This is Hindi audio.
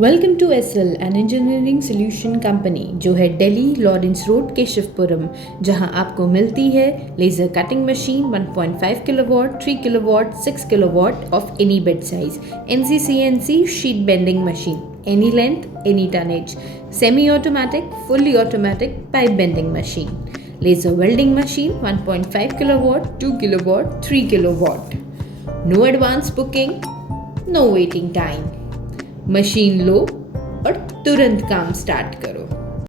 Welcome to SL N engineering solution company जो है दिल्ली लॉरेंस रोड के शिवपुरम, जहां आपको मिलती है laser cutting machine 1.5 kilowatt, 3 kilowatt, 6 kilowatt of any bed size, NC sheet bending machine, any length, any tonnage, semi automatic, fully automatic pipe bending machine, laser welding machine 1.5 kilowatt, 2 kilowatt, 3 kilowatt. No advance booking, no waiting time. Machine लो और तुरंत काम स्टार्ट करो.